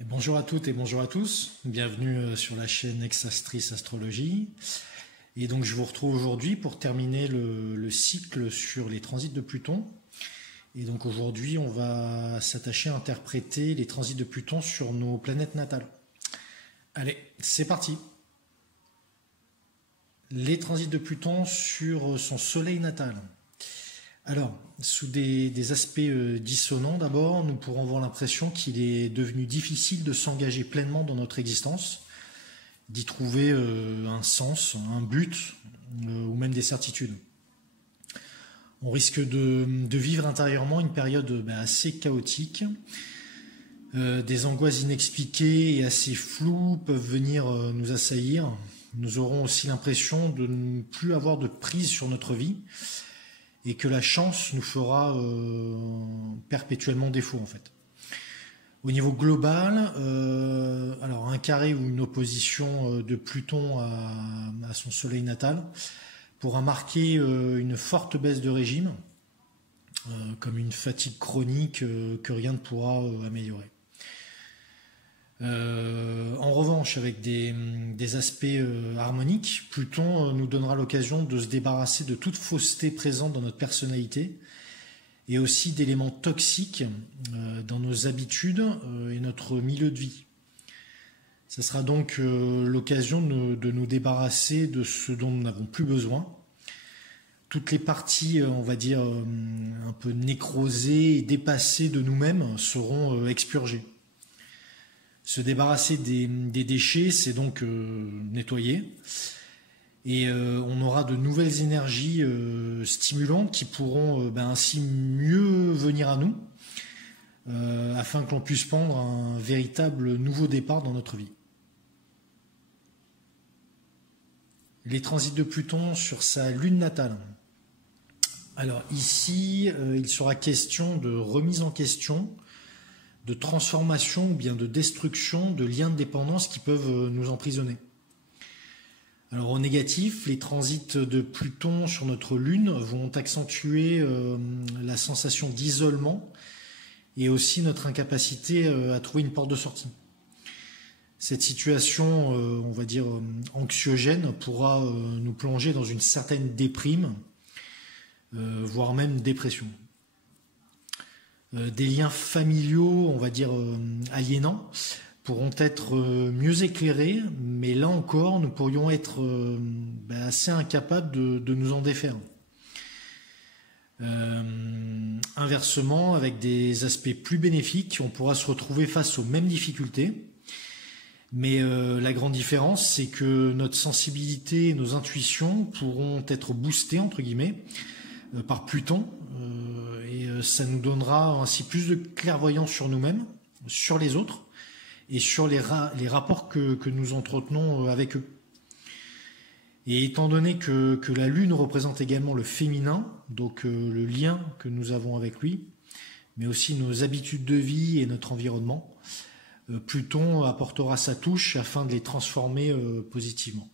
Bonjour à toutes et bonjour à tous, bienvenue sur la chaîne Exastris Astrologie. Et donc je vous retrouve aujourd'hui pour terminer le cycle sur les transits de Pluton. Et donc aujourd'hui on va s'attacher à interpréter les transits de Pluton sur nos planètes natales. Allez, c'est parti. Les transits de Pluton sur son soleil natal. Alors, sous des aspects dissonants d'abord, nous pourrons avoir l'impression qu'il est devenu difficile de s'engager pleinement dans notre existence, d'y trouver un sens, un but ou même des certitudes. On risque de vivre intérieurement une période assez chaotique. Des angoisses inexpliquées et assez floues peuvent venir nous assaillir. Nous aurons aussi l'impression de ne plus avoir de prise sur notre vie, et que la chance nous fera perpétuellement défaut en fait. Au niveau global, alors un carré ou une opposition de Pluton à son soleil natal pourra marquer une forte baisse de régime, comme une fatigue chronique que rien ne pourra améliorer. En revanche, avec des aspects harmoniques, Pluton nous donnera l'occasion de se débarrasser de toute fausseté présente dans notre personnalité et aussi d'éléments toxiques dans nos habitudes et notre milieu de vie. Ce sera donc l'occasion de nous débarrasser de ce dont nous n'avons plus besoin. Toutes les parties, on va dire, un peu nécrosées et dépassées de nous-mêmes seront expurgées. Se débarrasser des déchets, c'est donc nettoyer. Et on aura de nouvelles énergies stimulantes qui pourront ainsi mieux venir à nous, afin que l'on puisse prendre un véritable nouveau départ dans notre vie. Les transits de Pluton sur sa lune natale. Alors ici, il sera question de remise en question, de transformation ou bien de destruction de liens de dépendance qui peuvent nous emprisonner. Alors au négatif, les transits de Pluton sur notre Lune vont accentuer la sensation d'isolement et aussi notre incapacité à trouver une porte de sortie. Cette situation, on va dire anxiogène, pourra nous plonger dans une certaine déprime, voire même dépression. Des liens familiaux, on va dire aliénants, pourront être mieux éclairés, mais là encore, nous pourrions être assez incapables de nous en défaire. Inversement, avec des aspects plus bénéfiques, on pourra se retrouver face aux mêmes difficultés, mais la grande différence, c'est que notre sensibilité et nos intuitions pourront être boostées, entre guillemets, par Pluton, et ça nous donnera ainsi plus de clairvoyance sur nous-mêmes, sur les autres et sur les rapports que nous entretenons avec eux. Et étant donné que la Lune représente également le féminin, donc le lien que nous avons avec lui, mais aussi nos habitudes de vie et notre environnement, Pluton apportera sa touche afin de les transformer positivement.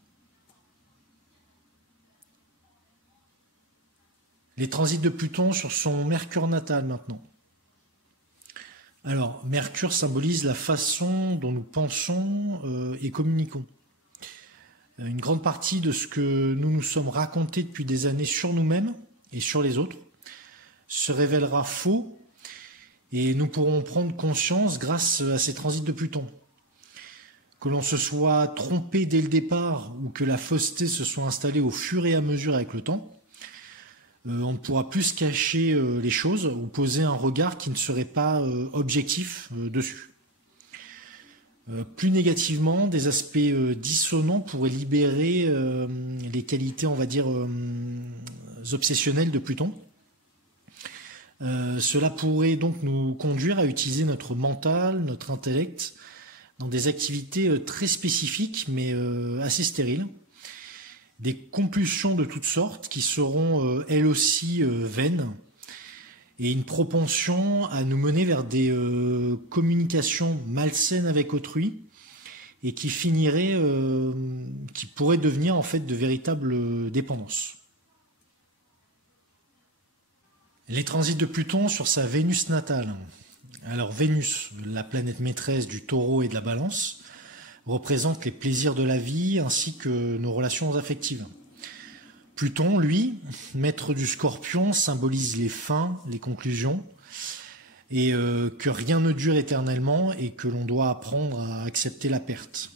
Les transits de Pluton sur son Mercure natal maintenant. Alors, Mercure symbolise la façon dont nous pensons et communiquons. Une grande partie de ce que nous nous sommes racontés depuis des années sur nous-mêmes et sur les autres se révélera faux et nous pourrons prendre conscience grâce à ces transits de Pluton. Que l'on se soit trompé dès le départ ou que la fausseté se soit installée au fur et à mesure avec le temps, on ne pourra plus cacher les choses ou poser un regard qui ne serait pas objectif dessus. Plus négativement, des aspects dissonants pourraient libérer les qualités, on va dire, obsessionnelles de Pluton. Cela pourrait donc nous conduire à utiliser notre mental, notre intellect, dans des activités très spécifiques mais assez stériles. Des compulsions de toutes sortes qui seront elles aussi vaines et une propension à nous mener vers des communications malsaines avec autrui et qui finiraient, qui pourraient devenir en fait de véritables dépendances. Les transits de Pluton sur sa Vénus natale. Alors Vénus, la planète maîtresse du Taureau et de la Balance, représente les plaisirs de la vie ainsi que nos relations affectives. Pluton, lui, maître du Scorpion, symbolise les fins, les conclusions, et que rien ne dure éternellement et que l'on doit apprendre à accepter la perte.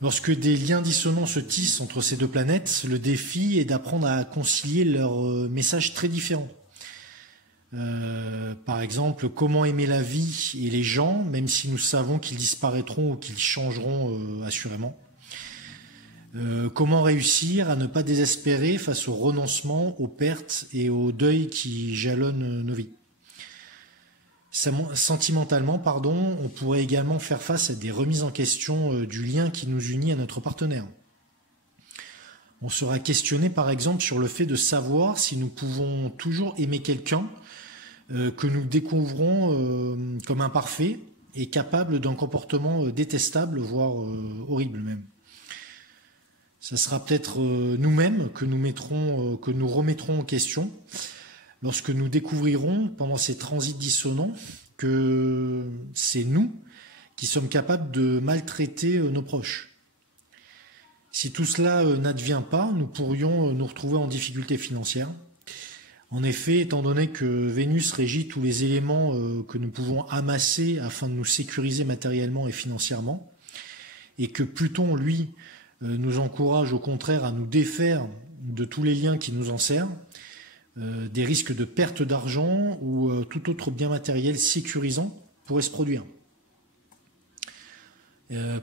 Lorsque des liens dissonants se tissent entre ces deux planètes, le défi est d'apprendre à concilier leurs messages très différents. Par exemple, comment aimer la vie et les gens, même si nous savons qu'ils disparaîtront ou qu'ils changeront assurément. Comment réussir à ne pas désespérer face au renoncement, aux pertes et au deuil qui jalonnent nos vies. Sentimentalement, on pourrait également faire face à des remises en question du lien qui nous unit à notre partenaire. On sera questionné par exemple sur le fait de savoir si nous pouvons toujours aimer quelqu'un que nous découvrons comme imparfait et capable d'un comportement détestable, voire horrible même. Ça sera peut-être nous-mêmes que nous remettrons en question lorsque nous découvrirons pendant ces transits dissonants que c'est nous qui sommes capables de maltraiter nos proches. Si tout cela n'advient pas, nous pourrions nous retrouver en difficulté financière. En effet, étant donné que Vénus régit tous les éléments que nous pouvons amasser afin de nous sécuriser matériellement et financièrement, et que Pluton, lui, nous encourage au contraire à nous défaire de tous les liens qui nous enserrent, des risques de perte d'argent ou tout autre bien matériel sécurisant pourraient se produire.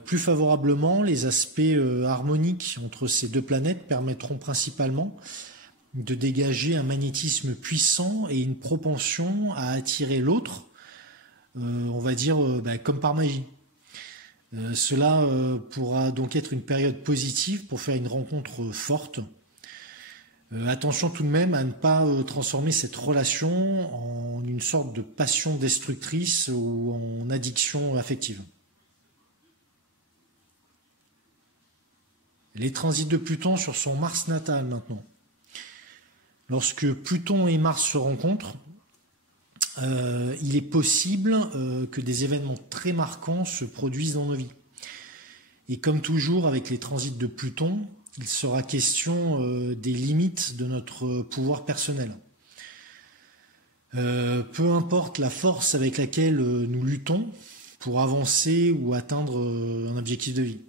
Plus favorablement, les aspects harmoniques entre ces deux planètes permettront principalement de dégager un magnétisme puissant et une propension à attirer l'autre, on va dire comme par magie. Cela pourra donc être une période positive pour faire une rencontre forte. Attention tout de même à ne pas transformer cette relation en une sorte de passion destructrice ou en addiction affective. Les transits de Pluton sur son Mars natal maintenant. Lorsque Pluton et Mars se rencontrent, il est possible que des événements très marquants se produisent dans nos vies. Et comme toujours avec les transits de Pluton, il sera question des limites de notre pouvoir personnel. Peu importe la force avec laquelle nous luttons pour avancer ou atteindre un objectif de vie.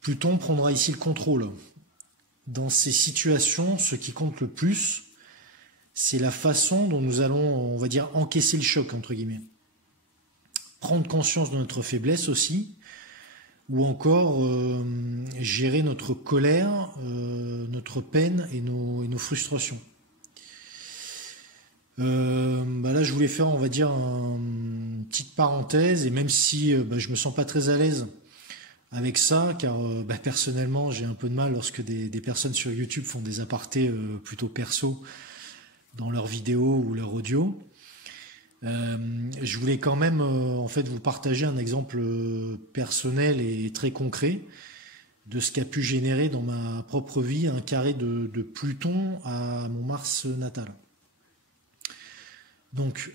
Pluton prendra ici le contrôle. Dans ces situations, ce qui compte le plus, c'est la façon dont nous allons, on va dire, encaisser le choc, entre guillemets. Prendre conscience de notre faiblesse aussi, ou encore gérer notre colère, notre peine et nos frustrations. Là, je voulais faire, on va dire, une petite parenthèse, et même si je me sens pas très à l'aise avec ça, car personnellement, j'ai un peu de mal lorsque des personnes sur YouTube font des apartés plutôt perso dans leurs vidéos ou leur audio. Je voulais quand même en fait vous partager un exemple personnel et très concret de ce qu'a pu générer dans ma propre vie un carré de Pluton à mon Mars natal. Donc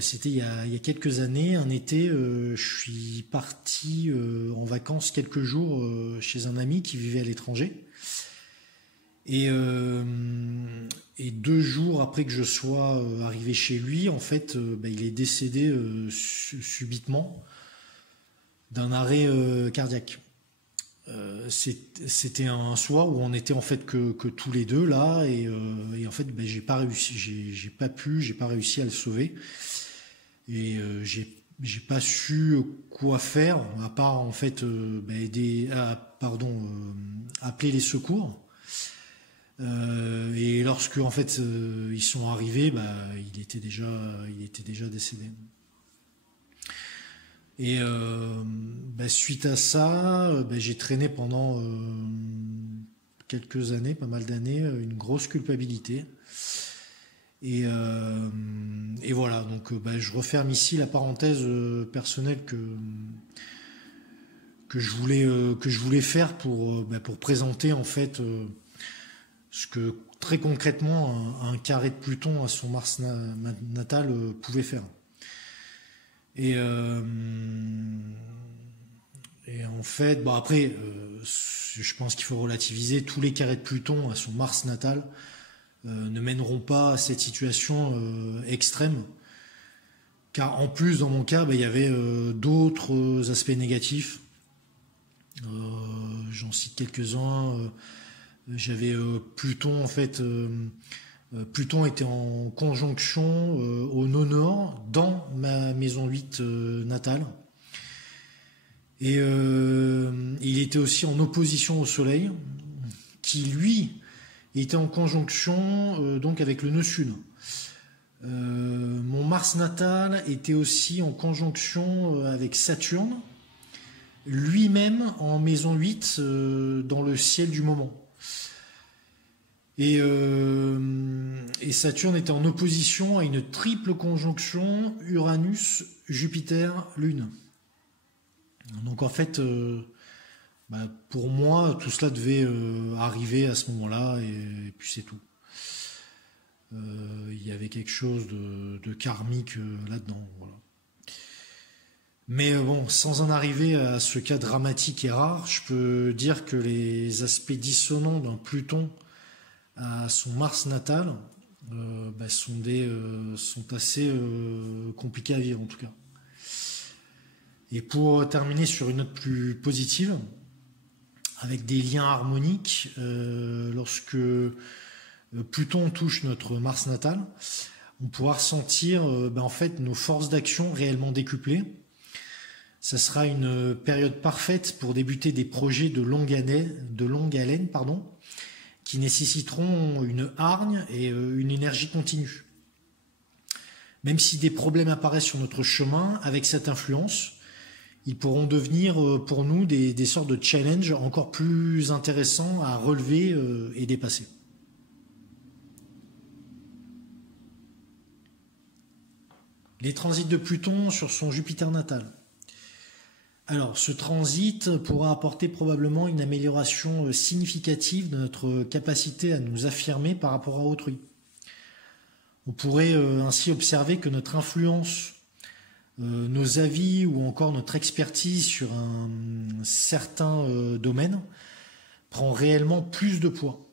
c'était il y a quelques années, un été, je suis parti en vacances quelques jours chez un ami qui vivait à l'étranger. Et 2 jours après que je sois arrivé chez lui, en fait, il est décédé subitement d'un arrêt cardiaque. C'était un soir où on était en fait que tous les deux là, et en fait, j'ai pas réussi à le sauver, et j'ai pas su quoi faire à part en fait appeler les secours. Et lorsque en fait ils sont arrivés, il était déjà décédé. Et suite à ça, j'ai traîné pendant quelques années, pas mal d'années, une grosse culpabilité. Et voilà, donc je referme ici la parenthèse personnelle que je voulais faire pour présenter en fait ce que très concrètement un carré de Pluton à son Mars natal pouvait faire. Et en fait, bon après, je pense qu'il faut relativiser. Tous les carrés de Pluton à son Mars natal ne mèneront pas à cette situation extrême. Car en plus, dans mon cas, il y avait d'autres aspects négatifs. J'en cite quelques-uns. J'avais Pluton, en fait. Pluton était en conjonction au nœud nord dans ma maison 8 natale. Et il était aussi en opposition au Soleil, qui lui était en conjonction donc avec le nœud sud. Mon Mars natal était aussi en conjonction avec Saturne, lui-même en maison 8 dans le ciel du moment. Et Saturne était en opposition à une triple conjonction Uranus, Jupiter, Lune. Donc en fait, pour moi, tout cela devait arriver à ce moment-là, et puis c'est tout. Il y avait quelque chose de karmique là-dedans. Voilà. Mais bon, sans en arriver à ce cas dramatique et rare, je peux dire que les aspects dissonants d'un Pluton à son Mars natal sont assez compliqués à vivre en tout cas. Et pour terminer sur une note plus positive, avec des liens harmoniques, lorsque Pluton touche notre Mars natal, on pourra ressentir en fait nos forces d'action réellement décuplées. Ça sera une période parfaite pour débuter des projets de longue haleine, qui nécessiteront une hargne et une énergie continue. Même si des problèmes apparaissent sur notre chemin, avec cette influence, ils pourront devenir pour nous des sortes de challenges encore plus intéressants à relever et dépasser. Les transits de Pluton sur son Jupiter natal. Alors, ce transit pourra apporter probablement une amélioration significative de notre capacité à nous affirmer par rapport à autrui. On pourrait ainsi observer que notre influence, nos avis ou encore notre expertise sur un certain domaine prend réellement plus de poids.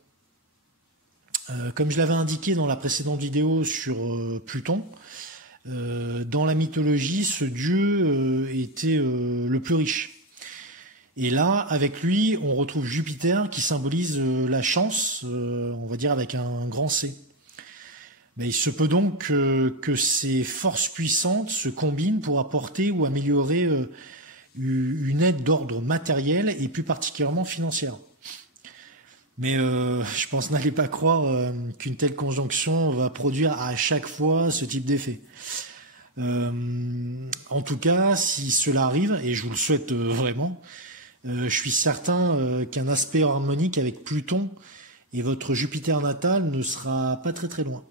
Comme je l'avais indiqué dans la précédente vidéo sur Pluton, dans la mythologie, ce dieu était le plus riche. Et là, avec lui, on retrouve Jupiter qui symbolise la chance, on va dire avec un grand C. Il se peut donc que ces forces puissantes se combinent pour apporter ou améliorer une aide d'ordre matériel et plus particulièrement financière. Mais je pense n'allez pas croire qu'une telle conjonction va produire à chaque fois ce type d'effet. En tout cas, si cela arrive, et je vous le souhaite vraiment, je suis certain qu'un aspect harmonique avec Pluton et votre Jupiter natal ne sera pas très très loin.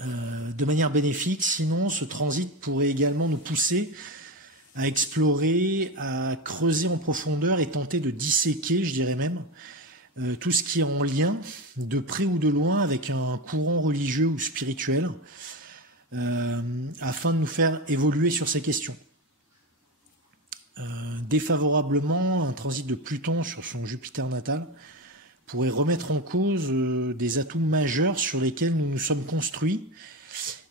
De manière bénéfique, sinon ce transit pourrait également nous pousser à explorer, à creuser en profondeur et tenter de disséquer, je dirais même, tout ce qui est en lien, de près ou de loin, avec un courant religieux ou spirituel, afin de nous faire évoluer sur ces questions. Défavorablement, un transit de Pluton sur son Jupiter natal pourrait remettre en cause des atouts majeurs sur lesquels nous nous sommes construits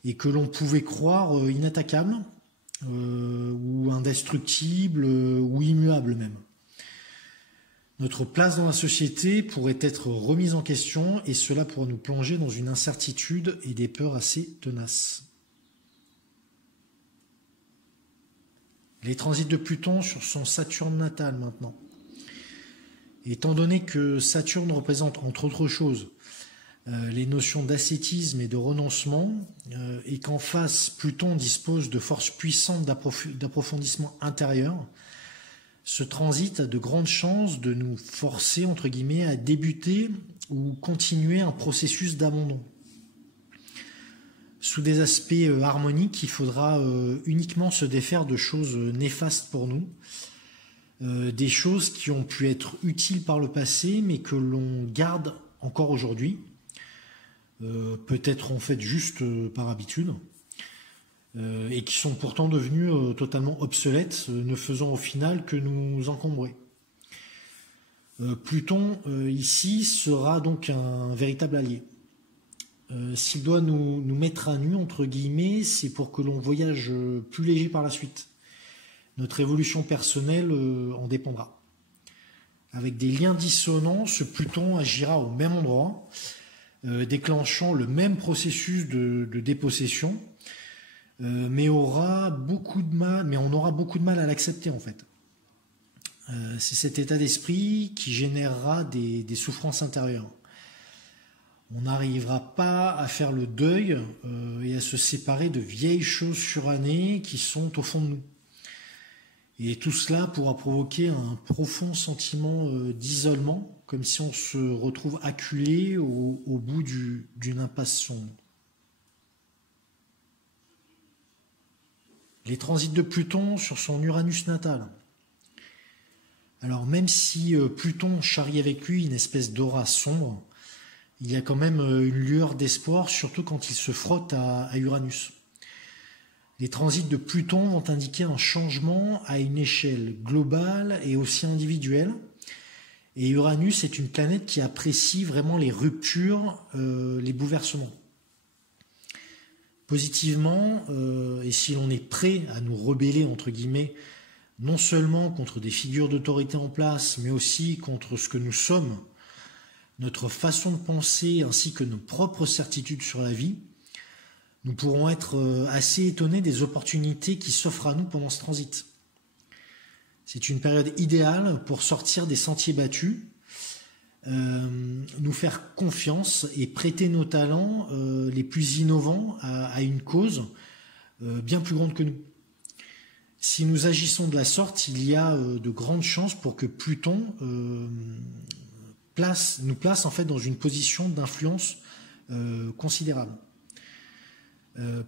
et que l'on pouvait croire inattaquables ou indestructibles ou immuables même. Notre place dans la société pourrait être remise en question et cela pourrait nous plonger dans une incertitude et des peurs assez tenaces. Les transits de Pluton sur son Saturne natal maintenant. Étant donné que Saturne représente entre autres choses les notions d'ascétisme et de renoncement et qu'en face Pluton dispose de forces puissantes d'approfondissement intérieur, ce transit a de grandes chances de nous forcer, entre guillemets, à débuter ou continuer un processus d'abandon. Sous des aspects harmoniques, il faudra uniquement se défaire de choses néfastes pour nous, des choses qui ont pu être utiles par le passé, mais que l'on garde encore aujourd'hui, peut-être en fait juste par habitude, et qui sont pourtant devenus totalement obsolètes, ne faisant au final que nous encombrer. Pluton, ici, sera donc un véritable allié. S'il doit nous mettre à nu, entre guillemets, c'est pour que l'on voyage plus léger par la suite. Notre évolution personnelle en dépendra. Avec des liens dissonants, ce Pluton agira au même endroit, déclenchant le même processus de dépossession, mais on aura beaucoup de mal à l'accepter en fait. C'est cet état d'esprit qui générera des souffrances intérieures. On n'arrivera pas à faire le deuil et à se séparer de vieilles choses surannées qui sont au fond de nous. Et tout cela pourra provoquer un profond sentiment d'isolement, comme si on se retrouve acculé au bout d'une impasse sombre. Les transits de Pluton sur son Uranus natal. Alors même si Pluton charrie avec lui une espèce d'aura sombre, il y a quand même une lueur d'espoir, surtout quand il se frotte à Uranus. Les transits de Pluton vont indiquer un changement à une échelle globale et aussi individuelle. Et Uranus est une planète qui apprécie vraiment les ruptures, les bouleversements. Positivement, et si l'on est prêt à nous rebeller, entre guillemets, non seulement contre des figures d'autorité en place, mais aussi contre ce que nous sommes, notre façon de penser ainsi que nos propres certitudes sur la vie, nous pourrons être assez étonnés des opportunités qui s'offrent à nous pendant ce transit. C'est une période idéale pour sortir des sentiers battus, nous faire confiance et prêter nos talents les plus innovants à une cause bien plus grande que nous. Si nous agissons de la sorte, il y a de grandes chances pour que Pluton nous place en fait dans une position d'influence considérable.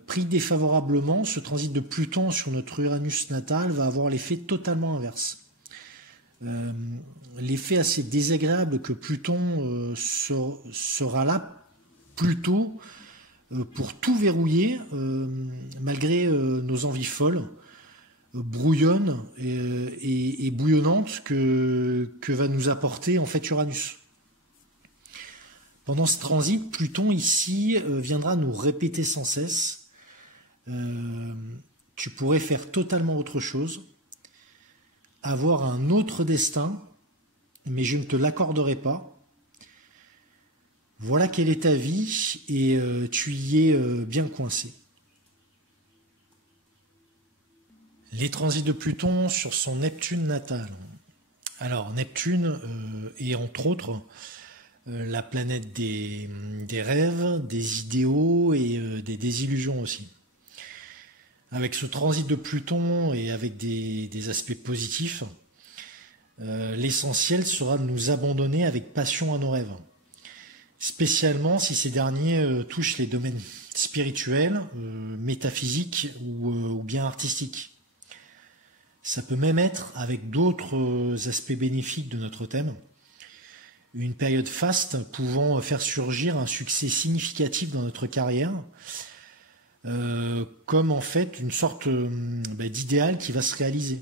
Pris défavorablement, ce transit de Pluton sur notre Uranus natal va avoir l'effet totalement inverse. L'effet assez désagréable que Pluton sera là plutôt pour tout verrouiller, malgré nos envies folles, brouillonnes et bouillonnantes que va nous apporter en fait Uranus. Pendant ce transit, Pluton ici viendra nous répéter sans cesse tu pourrais faire totalement autre chose, avoir un autre destin, mais je ne te l'accorderai pas. Voilà quelle est ta vie et tu y es bien coincé. Les transits de Pluton sur son Neptune natal. Alors Neptune est entre autres la planète des rêves, des idéaux et des désillusions aussi. Avec ce transit de Pluton et avec des aspects positifs, l'essentiel sera de nous abandonner avec passion à nos rêves, spécialement si ces derniers touchent les domaines spirituels, métaphysiques ou bien artistiques. Ça peut même être, avec d'autres aspects bénéfiques de notre thème, une période faste pouvant faire surgir un succès significatif dans notre carrière, comme en fait une sorte d'idéal qui va se réaliser.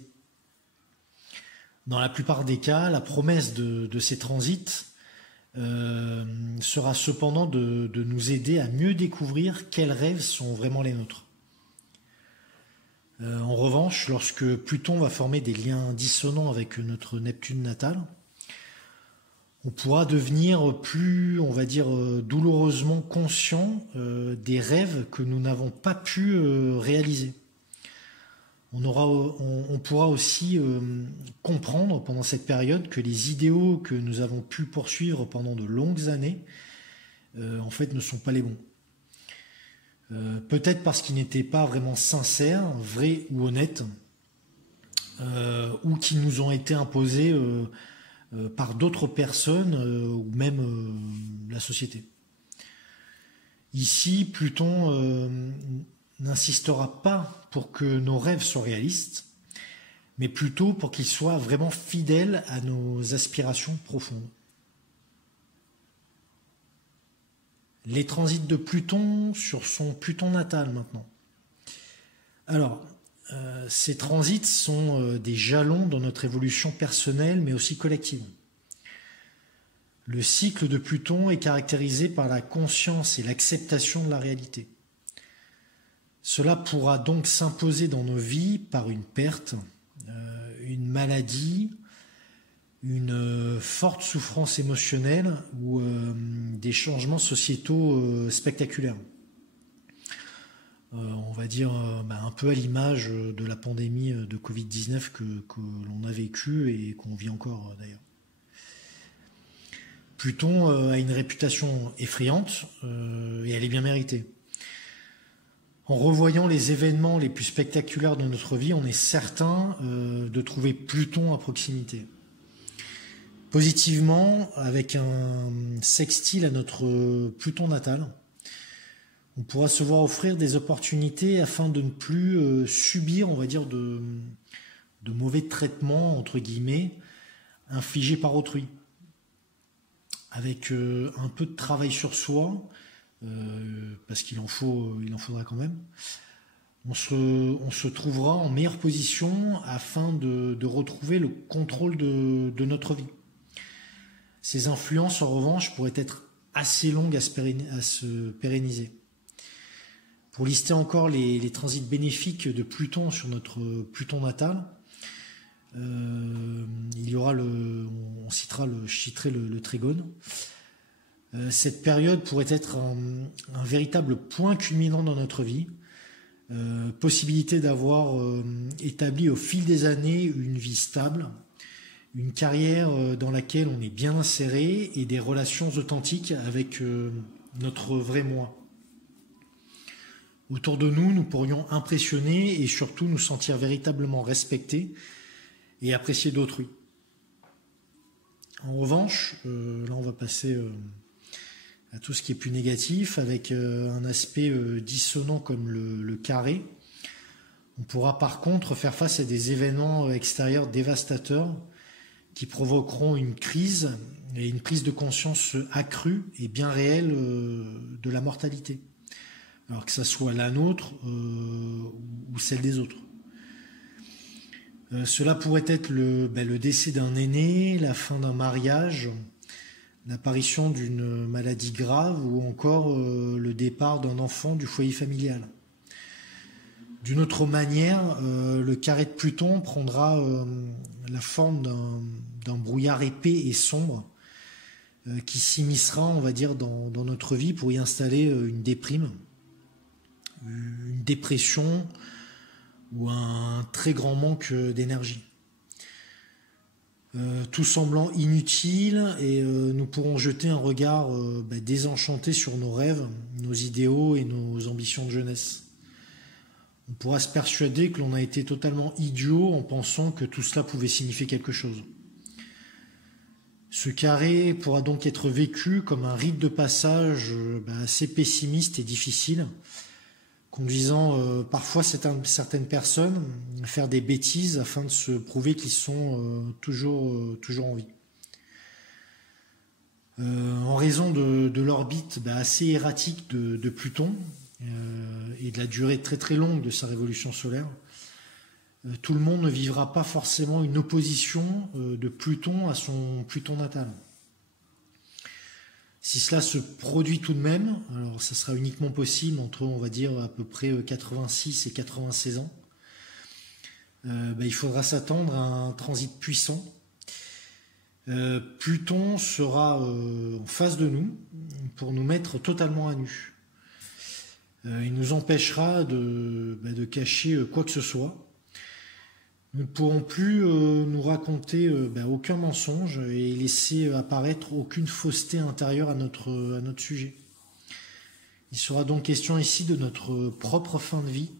Dans la plupart des cas, la promesse de ces transits sera cependant de nous aider à mieux découvrir quels rêves sont vraiment les nôtres. En revanche, lorsque Pluton va former des liens dissonants avec notre Neptune natal, on pourra devenir plus, on va dire, douloureusement conscient des rêves que nous n'avons pas pu réaliser. On pourra aussi comprendre pendant cette période que les idéaux que nous avons pu poursuivre pendant de longues années, en fait, ne sont pas les bons. Peut-être parce qu'ils n'étaient pas vraiment sincères, vrais ou honnêtes, ou qu'ils nous ont été imposés par d'autres personnes ou même la société. Ici, Pluton n'insistera pas pour que nos rêves soient réalistes, mais plutôt pour qu'ils soient vraiment fidèles à nos aspirations profondes. Les transits de Pluton sur son Pluton natal maintenant. Alors, ces transits sont des jalons dans notre évolution personnelle, mais aussi collective. Le cycle de Pluton est caractérisé par la conscience et l'acceptation de la réalité. Cela pourra donc s'imposer dans nos vies par une perte, une maladie, une forte souffrance émotionnelle ou des changements sociétaux spectaculaires. On va dire un peu à l'image de la pandémie de Covid-19 que l'on a vécue et qu'on vit encore d'ailleurs. Pluton a une réputation effrayante et elle est bien méritée. En revoyant les événements les plus spectaculaires de notre vie, on est certain de trouver Pluton à proximité. Positivement, avec un sextile à notre Pluton natal, on pourra se voir offrir des opportunités afin de ne plus subir, on va dire, de mauvais traitements, entre guillemets, infligés par autrui. Avec un peu de travail sur soi, parce qu'il en faudra quand même, on se trouvera en meilleure position afin de retrouver le contrôle de notre vie. Ces influences, en revanche, pourraient être assez longues à se pérenniser. Pour lister encore les transits bénéfiques de Pluton sur notre Pluton natal, il y aura je citerai le trigone. Cette période pourrait être un véritable point culminant dans notre vie, possibilité d'avoir établi au fil des années une vie stable, une carrière dans laquelle on est bien inséré et des relations authentiques avec notre vrai moi. Autour de nous, nous pourrions impressionner et surtout nous sentir véritablement respectés et appréciés d'autrui. En revanche, là on va passer à tout ce qui est plus négatif, avec un aspect dissonant comme le carré. On pourra par contre faire face à des événements extérieurs dévastateurs qui provoqueront une crise et une prise de conscience accrue et bien réelle de la mortalité. Alors que ça soit la nôtre ou celle des autres. Cela pourrait être le décès d'un aîné, la fin d'un mariage, l'apparition d'une maladie grave ou encore le départ d'un enfant du foyer familial. D'une autre manière, le carré de Pluton prendra la forme d'un brouillard épais et sombre qui s'immiscera, on va dire, dans notre vie pour y installer une déprime, une dépression ou un très grand manque d'énergie. Tout semblant inutile et nous pourrons jeter un regard désenchanté sur nos rêves, nos idéaux et nos ambitions de jeunesse. On pourra se persuader que l'on a été totalement idiot en pensant que tout cela pouvait signifier quelque chose. Ce carré pourra donc être vécu comme un rite de passage assez pessimiste et difficile, conduisant parfois certaines personnes à faire des bêtises afin de se prouver qu'ils sont toujours en vie. En raison de l'orbite assez erratique de Pluton et de la durée très très longue de sa révolution solaire, tout le monde ne vivra pas forcément une opposition de Pluton à son Pluton natal. Si cela se produit tout de même, alors ça sera uniquement possible entre, on va dire, à peu près 86 et 96 ans, il faudra s'attendre à un transit puissant. Pluton sera en face de nous pour nous mettre totalement à nu. Il nous empêchera de cacher quoi que ce soit. Nous ne pourrons plus nous raconter aucun mensonge et laisser apparaître aucune fausseté intérieure à notre sujet. Il sera donc question ici de notre propre fin de vie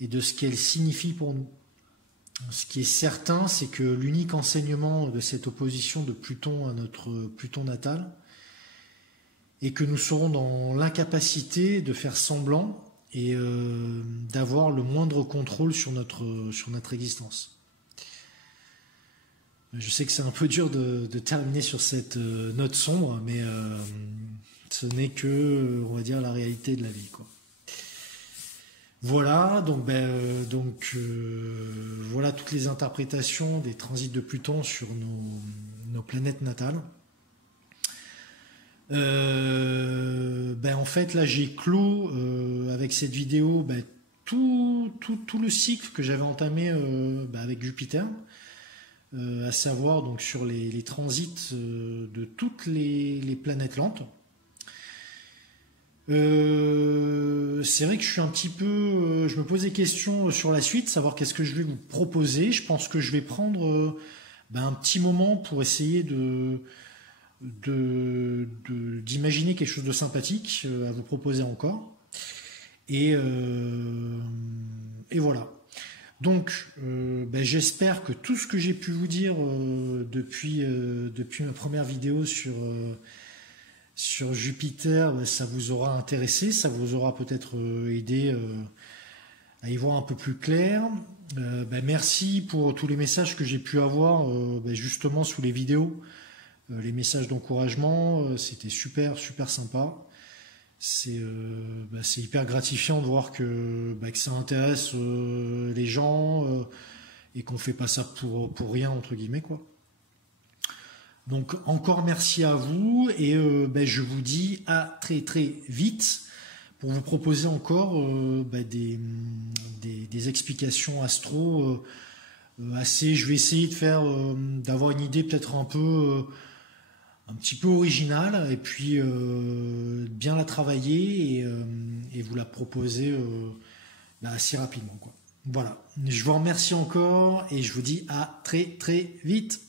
et de ce qu'elle signifie pour nous. Ce qui est certain, c'est que l'unique enseignement de cette opposition de Pluton à notre Pluton natal est que nous serons dans l'incapacité de faire semblant et d'avoir le moindre contrôle sur notre existence. Je sais que c'est un peu dur de terminer sur cette note sombre, mais Ce n'est que, on va dire, la réalité de la vie, quoi. Voilà, donc, voilà toutes les interprétations des transits de Pluton sur nos planètes natales. En fait, là, j'ai clos avec cette vidéo tout le cycle que j'avais entamé avec Jupiter, à savoir donc sur les transits de toutes les planètes lentes. C'est vrai que je suis un petit peu, je me pose des questions sur la suite, savoir qu'est-ce que je vais vous proposer. Je pense que je vais prendre un petit moment pour essayer d'imaginer quelque chose de sympathique à vous proposer encore. Et voilà. Donc, j'espère que tout ce que j'ai pu vous dire depuis ma première vidéo sur Jupiter, ça vous aura intéressé, ça vous aura peut-être aidé à y voir un peu plus clair. Merci pour tous les messages que j'ai pu avoir justement sous les vidéos, les messages d'encouragement, c'était super sympa. C'est hyper gratifiant de voir que ça intéresse les gens et qu'on fait pas ça pour rien, entre guillemets, quoi. Donc encore merci à vous et je vous dis à très vite pour vous proposer encore des explications astro assez. Je vais essayer de d'avoir une idée peut-être un petit peu originale et puis bien la travailler et vous la proposer assez rapidement, quoi. Voilà. Je vous remercie encore et je vous dis à très vite.